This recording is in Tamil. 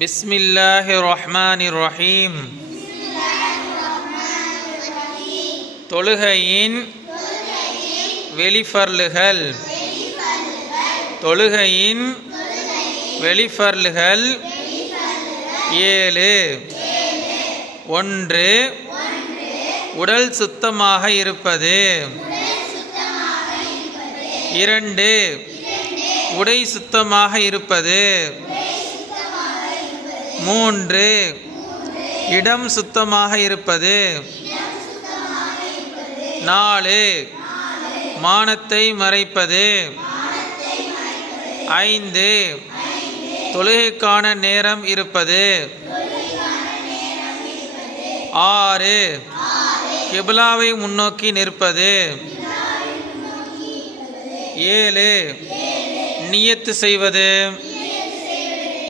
பிஸ்மில்லாஹிர் ரஹ்மானிர் ரஹீம். தொழுகையின் வெளிஃபர்லுகள். தொழுகையின் வெளிஃபர்லுகள் 7. 1. உடல் சுத்தமாக இருப்பது. 2. உடை சுத்தமாக இருப்பது. 3. இடம் சுத்தமாக இருப்பது. 4. மானத்தை மறைப்பது. 5. தொழுகைக்கான நேரம் இருப்பது. 6. கிப்லாவை முன்னோக்கி நிற்பது. 7. நியத்து செய்வது.